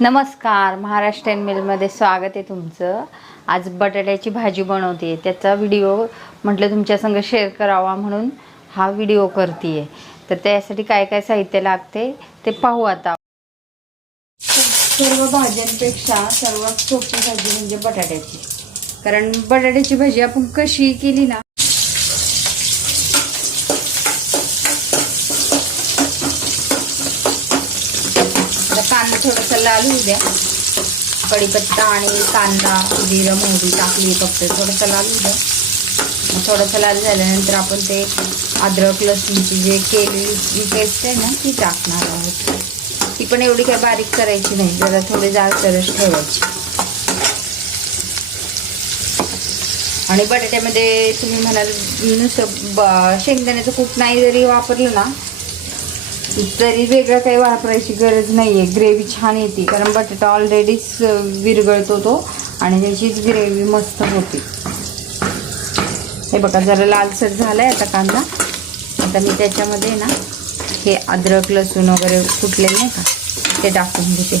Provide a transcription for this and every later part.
नमस्कार महाराष्ट्रीयन मिलमध्ये स्वागत आहे तुमचं. आज बटाट्याची भाजी बनवते. त्याचा व्हिडिओ म्हटलं तुमच्या संग शेअर करावा म्हणून हा व्हिडिओ करते आहे तर त्यासाठी काय काय साहित्य लागते ते पाहू आता. सर्व भाज्यांपेक्षा सर्वात सोपी भाजी म्हणजे बटाट्याची. कारण बटाट्याची भाजी आपण कशी केली ना आणि कांदा थोडासा लाल होऊ द्या. कढीपत्ता आणि कांदा जिरं मोहरी टाकली फक्त. थोडासा लाल होऊ द्या. मग थोडासा लाल झाल्यानंतर आपण ते अद्रक लसूणची जे केलेली पेस्ट आहे ना ती टाकणार आहोत. ती पण एवढी काही बारीक करायची नाही. जरा थोडी जाडसरच ठेवायची. आणि बटाट्यामध्ये तुम्ही म्हणाल नुसतं ब शेंगदाण्याचं कूट नाही जरी वापरलं ना तरी वेगळं काही वापरायची गरज नाही आहे ग्रेव्ही छान येते. कारण बटाटा ऑलरेडीच विरगळतो तो आणि त्याचीच ग्रेव्ही मस्त होते. हे बघा जरा लालसर झाला आहे आता कांदा. आता मी त्याच्यामध्ये ना हे अद्रक लसूण वगैरे कुटले नाही का ते टाकून घेते.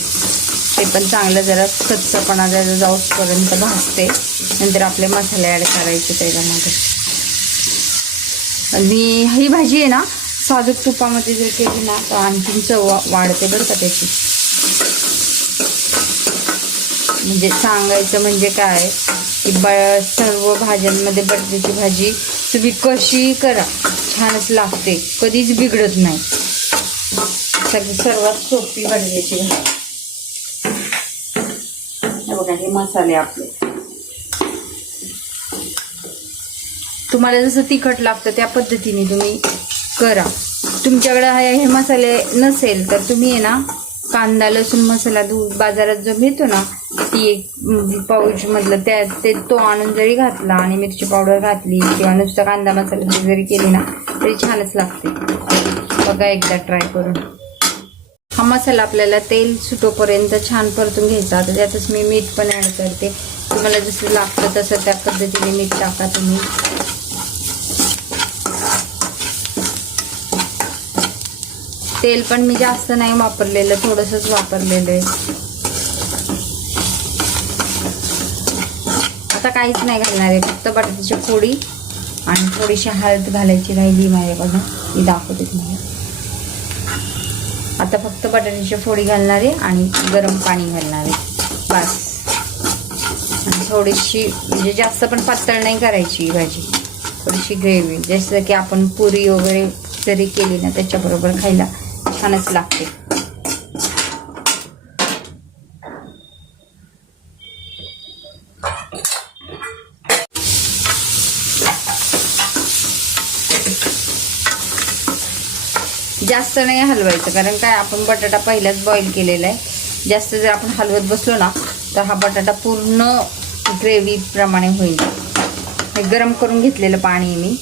ते पण चांगलं जरा कच्चपणा जरा जाऊपर्यंत भाजते. नंतर आपले मसाले ॲड करायचे त्याच्यामध्ये. आणि ही भाजी आहे ना साधक तुपामध्ये जर केली ना तर आणखीन चव वाढते बरं का त्याची. म्हणजे सांगायचं म्हणजे काय की ब सर्व भाज्यांमध्ये बटाट्याची भाजी तुम्ही कशी करा छानच लागते. कधीच बिघडत नाही. सगळी सर्वात सोपी बटाट्याची भाजी. बघा हे मसाले आपले. तुम्हाला जसं तिखट लागतं त्या पद्धतीने तुम्ही करा. तुमच्याकडे हे हे मसाले नसेल तर तुम्ही आहे ना कांदा लसूण मसाला दूध बाजारात जो मिळतो ना ती एक पाऊच मधलं त्या ते तो आणून जरी घातला आणि मिरची पावडर घातली किंवा नुसता कांदा मसाला जरी केली ना तरी छानच लागते. बघा एकदा ट्राय करून. हा मसाला आपल्याला तेल सुटोपर्यंत छान परतून घ्यायचा. तर त्यातच मी मीठ पण ॲड करते. तुम्हाला जसं लागतं तसं त्या पद्धतीने मीठ टाका तुम्ही. तेल पण मी जास्त नाही वापरलेलं थोडंसंच वापरलेलं आहे. आता काहीच नाही घालणार आहे फक्त बटाट्याची फोडी आणि थोडीशी हळद घालायची राहिली माझ्याकडनं मी दाखवते तुम्हाला. आता फक्त बटाट्याची फोडी घालणार आहे आणि गरम पाणी घालणार आहे बस. आणि थोडीशी म्हणजे जास्त पण पातळ नाही करायची भाजी थोडीशी ग्रेव्ही जसं की आपण पुरी वगैरे जरी केली ना त्याच्याबरोबर खायला छानच लागते. जास्त नाही हलवायचं कारण काय आपण बटाटा पहिल्याच बॉईल केलेला आहे. जास्त जर आपण हलवत बसलो ना तर हा बटाटा पूर्ण ग्रेव्हीप्रमाणे होईल. हे गरम करून घेतलेलं पाणी मी.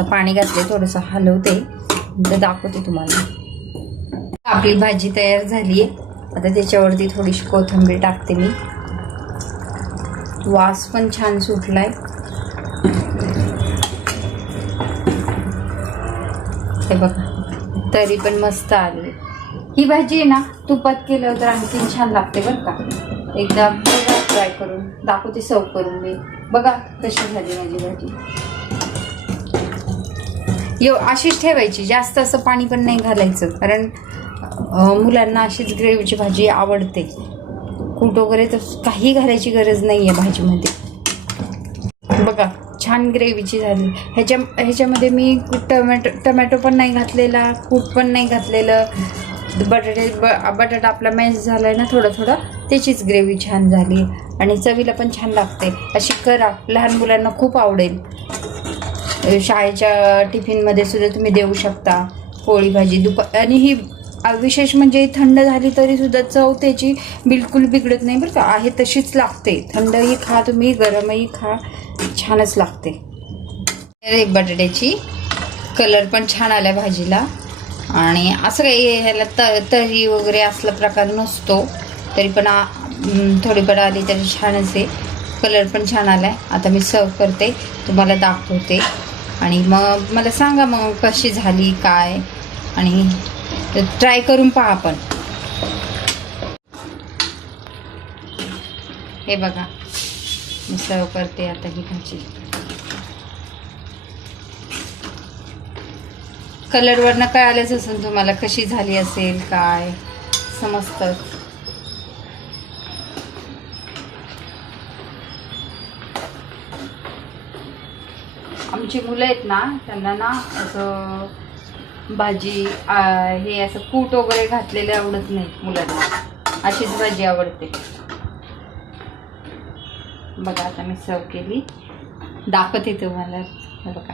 आता पाणी घातले थोडंसं हलवते. तर दाखवते तुम्हाला. आपली भाजी तयार झाली आहे. आता त्याच्यावरती थोडीशी कोथिंबीर टाकते मी. वास पण छान सुटलाय. हे बघा तरी पण मस्त आली. ही भाजी आहे ना तुपात केलं तर आणखीन छान लागते बरं का. एकदा बघा ट्राय करून दाखवते सर्व करून मी. बघा कशी झाली माझी भाजी. यो अशीच ठेवायची. जास्त असं पाणी पण नाही घालायचं. कारण मुलांना अशीच ग्रेव्हीची भाजी आवडते. कूट वगैरे तर काही घालायची गरज नाही आहे भाजीमध्ये. बघा छान ग्रेव्हीची झाली. ह्याच्या ह्याच्यामध्ये मी टमॅटो टमॅटो पण नाही घातलेला कूट पण नाही घातलेलं. बटाटे ब बटाटा आपला मॅश झाला आहे ना थोडं थोडं त्याचीच ग्रेव्ही छान झाली. आणि चवीला पण छान लागते. अशी करा लहान मुलांना खूप आवडेल. शाळेच्या टिफिनमध्ये सुद्धा तुम्ही देऊ शकता पोळी भाजी दुपा आणि ही विशेष म्हणजे थंड झाली तरी सुद्धा चव त्याची बिलकुल बिघडत नाही बरं का. आहे तशीच लागते. थंडही खा तुम्ही गरमही खा. छानच लागते. एक बटाट्याची कलर पण छान आला भाजीला. आणि असं काही ह्याला त तरी वगैरे असला प्रकार नसतो. तरी पण थोडीफार आली तरी छानच आहे. कलर पण छान आला आहे आता मी सर्व करते. तुम्हाला दाखवते. आणि मग मला सांगा मग कशी झाली काय? आणि ट्राय करून पहा आपण. हे बघा. मी सर्व करते आता ही भाजी. कलरवरनं कळालंच असेल तुम्हाला कशी झाली असेल काय? समजतं आमची मुलं आहेत ना त्यांना ना असं भाजी हे असं कूट वगैरे घातलेले आवडत नाही मुलांना. अशीच भाजी आवडते. बघा आता मी सर्व केली. दाखवते तुम्हाला. बघा.